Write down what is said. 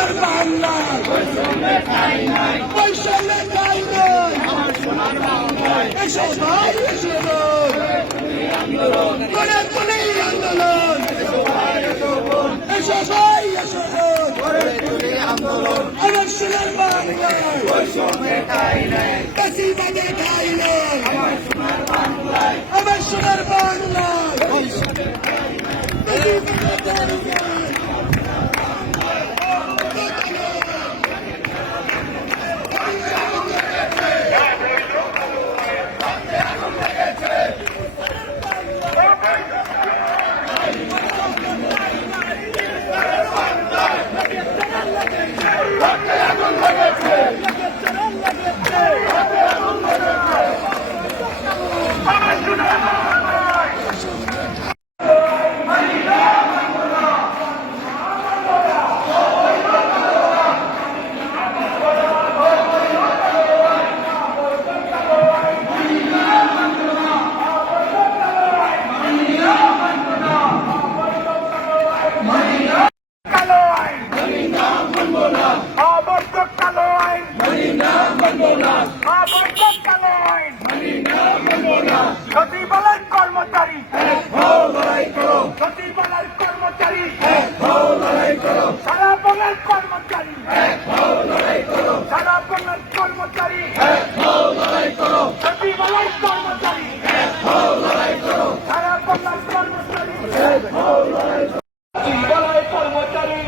সোনার বাংলা বৈষম্যের ঠাঁই নাই এসো ভাই এসো করে তুলি আন্দোলন এসো ভাই এসো আমার সোনার বাংলা বৈষম্যের ঠাঁই নাই কাশিবাদের ঠাঁই নাই আমার সোনার বাংলা বৈষম্যের ঠাঁই নাই সচিবালয় কর্মচারী সচিবালয় কর্মচারী সারা বাংলার কর্মচারী সারা বাংলার কর্মচারী সচিবালয় কর্মচারী সারা বাংলার কর্মচারী সচিবালয় কর্মচারী